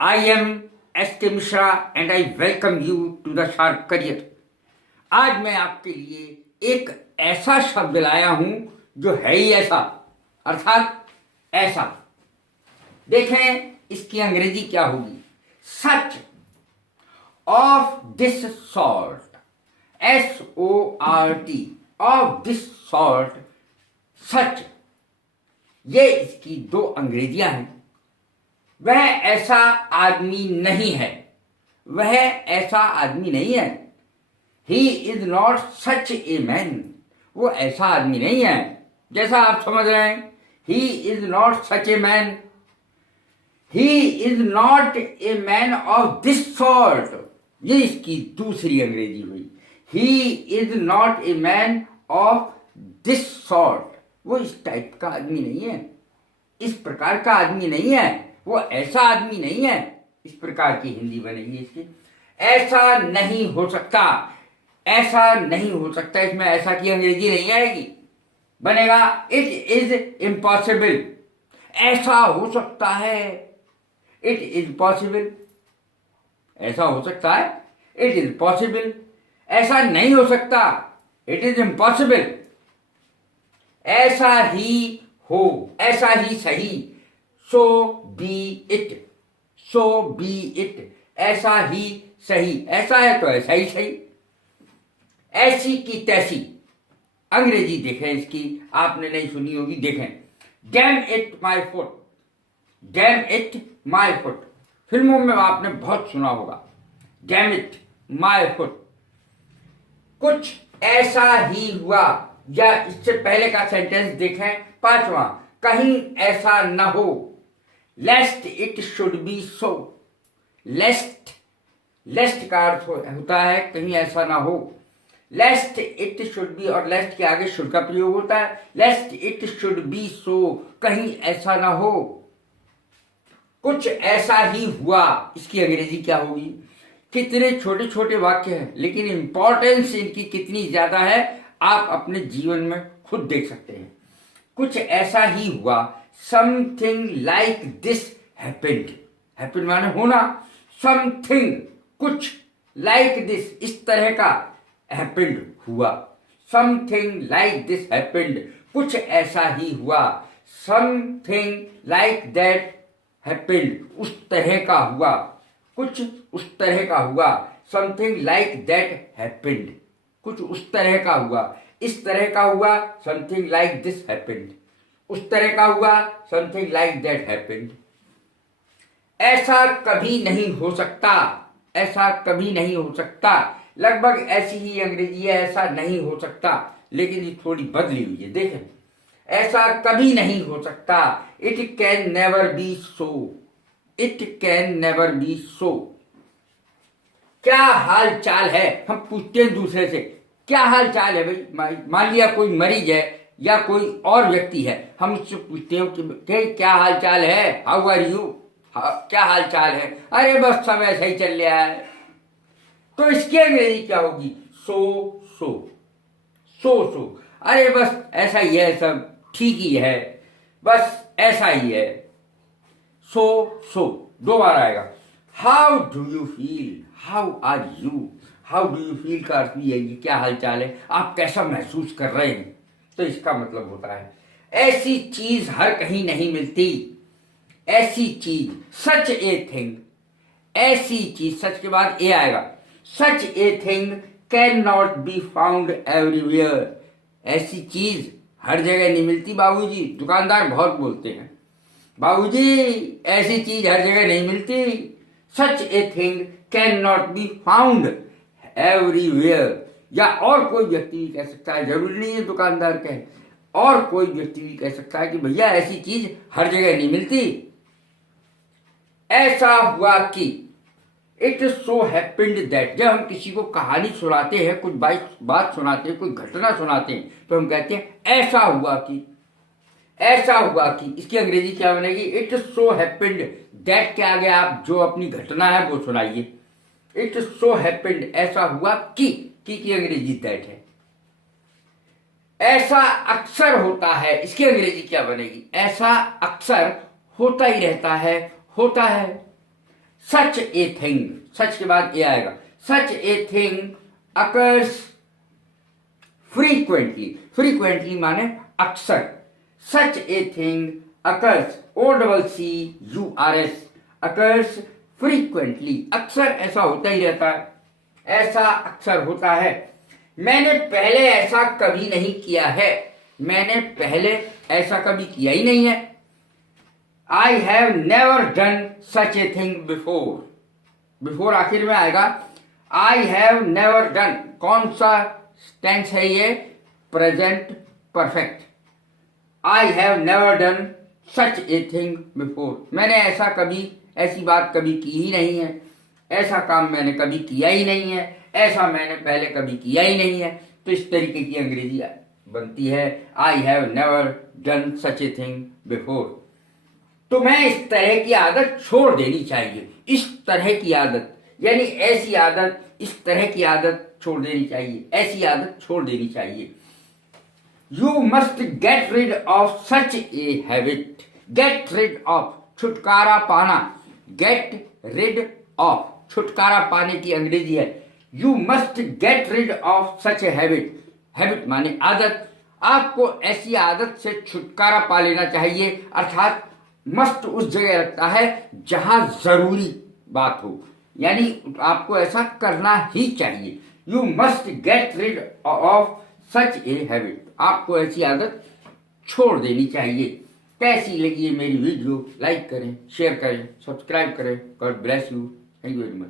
I am S.K. Mishra and I welcome you to the Sharp Career. आज मैं आपके लिए एक ऐसा शब्द लाया हूं जो है ही ऐसा, अर्थात ऐसा। देखें इसकी अंग्रेजी क्या होगी। Such, of this sort, SORT, of this sort, such. ये इसकी दो अंग्रेजियां हैं। वह ऐसा आदमी नहीं है, वह ऐसा आदमी नहीं है। He is not such a man, वो ऐसा आदमी नहीं है जैसा आप समझ रहे हैं। He is not such a man, he is not a man of this sort, ये इसकी दूसरी अंग्रेजी हुई। He is not a man of this sort, वो इस टाइप का आदमी नहीं है, इस प्रकार का आदमी नहीं है, वो ऐसा आदमी नहीं है। इस प्रकार की हिंदी बनेगी इसकी। ऐसा नहीं हो सकता, ऐसा नहीं हो सकता, इसमें ऐसा की अंग्रेजी नहीं आएगी। बनेगा इट इज इम्पॉसिबल। ऐसा हो सकता है, इट इज पॉसिबल। ऐसा हो सकता है, इट इज पॉसिबल। ऐसा नहीं हो सकता, इट इज इम्पॉसिबल। ऐसा ही हो, ऐसा ही सही, so be it, so be it, ऐसा ही सही। ऐसा है तो ऐसा ही सही। ऐसी की तैसी अंग्रेजी देखें इसकी, आपने नहीं सुनी होगी, देखें। Damn it my foot, damn it my foot, फिल्मों में आपने बहुत सुना होगा। डैम इट माई फुट, कुछ ऐसा ही हुआ। या इससे पहले का सेंटेंस देखें, पांचवा, कहीं ऐसा न हो। लेस्ट इट शुड बी सो, लेस्ट, लेस्ट का अर्थ होता है कहीं ऐसा ना हो। लेस्ट इट शुड बी, और लेस्ट के आगे शुड का प्रयोग होता है। लेस्ट इट शुड बी सो, कहीं ऐसा ना हो। कुछ ऐसा ही हुआ, इसकी अंग्रेजी क्या होगी। कितने छोटे छोटे वाक्य हैं, लेकिन इंपॉर्टेंस इनकी कितनी ज्यादा है आप अपने जीवन में खुद देख सकते हैं। कुछ ऐसा ही हुआ, something like this happened, happened माने होना, समथिंग कुछ, लाइक दिस इस तरह का, हैपेंड हुआ। समथिंग लाइक दिस हैपेंड, कुछ ऐसा ही हुआ। समथिंग लाइक दैट हैपेंड, उस तरह का हुआ, कुछ उस तरह का हुआ। समथिंग लाइक दैट हैपेंड, कुछ उस तरह का हुआ, इस तरह का हुआ। समथिंग लाइक दिस हैपेंड, उस तरह का हुआ। Something like that happened. ऐसा कभी नहीं हो सकता, ऐसा कभी नहीं हो सकता, लगभग ऐसी ही अंग्रेजी है, ऐसा नहीं हो सकता, लेकिन ये थोड़ी बदली हुई है। देखें, ऐसा कभी नहीं हो सकता, it can never be so, it can never be so. क्या हाल चाल है, हम पूछते हैं दूसरे से, क्या हाल चाल है भाई। मान लिया कोई मरीज है या कोई और व्यक्ति है, हम उससे पूछते हैं कि क्या हाल चाल है, हाउ आर यू, क्या हाल चाल है। अरे बस सब ऐसा ही चल रहा है। तो इसकी अंग्रेजी क्या होगी। सो सो, सो सो, अरे बस ऐसा ही है, सब ठीक ही है, बस ऐसा ही है। सो सो दो बार आएगा। How do you feel, how are you, how do you feel का अर्थ भी है कि क्या हाल चाल है, आप कैसा महसूस कर रहे हैं। तो इसका मतलब होता है ऐसी चीज हर कहीं नहीं मिलती, ऐसी चीज, सच ए थिंग, ऐसी चीज, सच के बाद ए आएगा। Such a thing can not be found everywhere, ऐसी चीज हर जगह नहीं मिलती बाबूजी। दुकानदार बहुत बोलते हैं, बाबूजी ऐसी चीज हर जगह नहीं मिलती। Such a thing can not be found everywhere. या और कोई व्यक्ति भी कह सकता है, जरूरी नहीं है दुकानदार कहे, और कोई व्यक्ति भी कह सकता है कि भैया ऐसी चीज हर जगह नहीं मिलती। ऐसा हुआ कि, इट सो हैपेंड दैट, जब हम किसी को कहानी सुनाते हैं, कुछ बात सुनाते हैं, कोई घटना सुनाते हैं, तो हम कहते हैं ऐसा हुआ कि, ऐसा हुआ कि। इसकी अंग्रेजी क्या बनेगी। इट सो हैपेंड दैट के आगे आप जो अपनी घटना है वो सुनाइए। इट सो हैपेंड, ऐसा हुआ कि की अंग्रेजी दैट है। ऐसा अक्सर होता है, इसकी अंग्रेजी क्या बनेगी। ऐसा अक्सर होता ही रहता है, होता है। सच ए थिंग, सच के बाद ए आएगा, such a thing occurs frequently, frequently माने अक्सर, such a thing occurs, OCCURS, occurs frequently, अक्सर ऐसा होता ही रहता है, ऐसा अक्सर होता है। मैंने पहले ऐसा कभी नहीं किया है, मैंने पहले ऐसा कभी किया ही नहीं है। I have never done such a thing before, before आखिर में आएगा। I have never done, कौन सा टेंस है ये? Present perfect. I have never done such a thing before, मैंने ऐसा कभी, ऐसी बात कभी की ही नहीं है, ऐसा काम मैंने कभी किया ही नहीं है, ऐसा मैंने पहले कभी किया ही नहीं है। तो इस तरीके की अंग्रेजी बनती है, I have never done such a thing before। तो मैं इस तरह की आदत छोड़ देनी चाहिए, इस तरह की आदत यानी ऐसी आदत, इस तरह की आदत छोड़ देनी चाहिए, ऐसी आदत छोड़ देनी चाहिए। You must get rid of such a habit, get rid of छुटकारा पाना, गेट रिड ऑफ छुटकारा पाने की अंग्रेजी है you must get rid of such a habit, habit माने आदत, आपको ऐसी आदत से छुटकारा पा लेना चाहिए। अर्थात मस्ट उस जगह लगता है जहां जरूरी बात हो, यानी आपको ऐसा करना ही चाहिए। You must get rid of such a habit, आपको ऐसी आदत छोड़ देनी चाहिए। कैसी लगी ये मेरी वीडियो? लाइक करें, शेयर करें, सब्सक्राइब करें। God bless you, thank you very much.